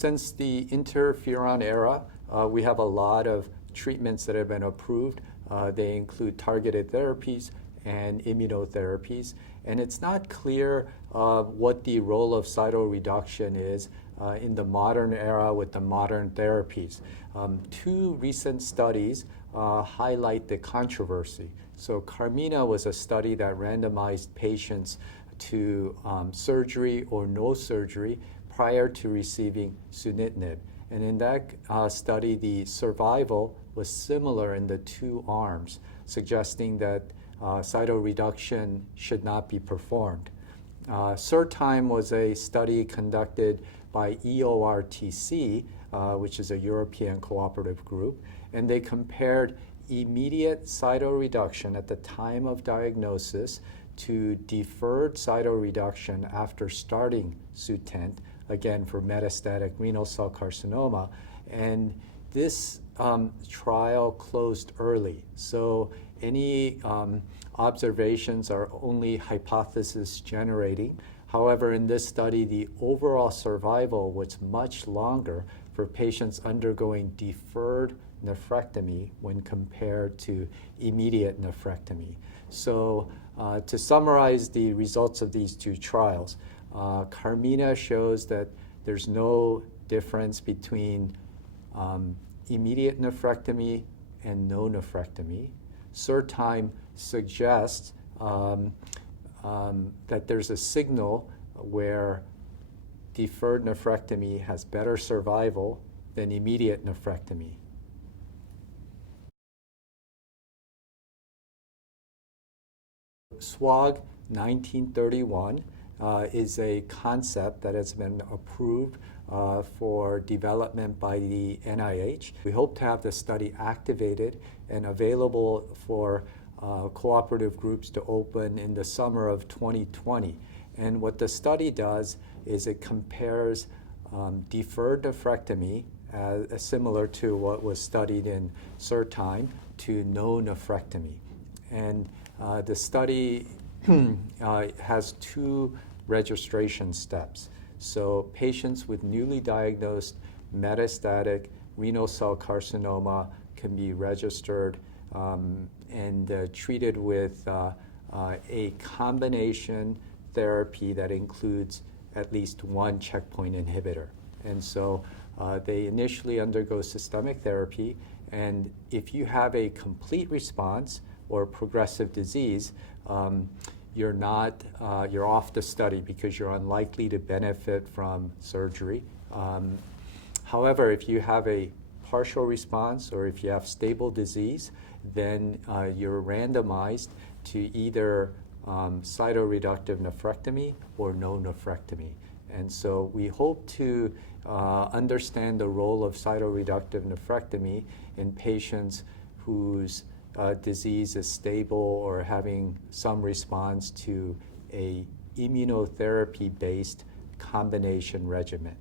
Since the interferon era, we have a lot of treatments that have been approved. They include targeted therapies and immunotherapies. And it's not clear what the role of cytoreduction is in the modern era with the modern therapies. Two recent studies highlight the controversy. So CARMENA was a study that randomized patients to surgery or no surgery prior to receiving sunitinib. And in that study, the survival was similar in the two arms, suggesting that cytoreduction should not be performed. SURTIME was a study conducted by EORTC, which is a European cooperative group, and they compared immediate cytoreduction at the time of diagnosis to deferred cytoreduction after starting Sutent, again for metastatic renal cell carcinoma. And this trial closed early. So any observations are only hypothesis generating. However, in this study, the overall survival was much longer for patients undergoing deferred nephrectomy when compared to immediate nephrectomy. So to summarize the results of these two trials, CARMENA shows that there's no difference between immediate nephrectomy and no nephrectomy. SURTIME suggests that there's a signal where deferred nephrectomy has better survival than immediate nephrectomy. SWOG 1931 is a concept that has been approved for development by the NIH. We hope to have the study activated and available for cooperative groups to open in the summer of 2020. And what the study does is it compares deferred nephrectomy, similar to what was studied in SURTIME, to no nephrectomy. And the study has two registration steps. So patients with newly diagnosed metastatic renal cell carcinoma can be registered and treated with a combination therapy that includes at least one checkpoint inhibitor. And so they initially undergo systemic therapy, and if you have a complete response or progressive disease, you're off the study because you're unlikely to benefit from surgery. However, if you have a partial response or if you have stable disease, then you're randomized to either cytoreductive nephrectomy or no nephrectomy. And so we hope to understand the role of cytoreductive nephrectomy in patients whose disease is stable or having some response to a immunotherapy-based combination regimen.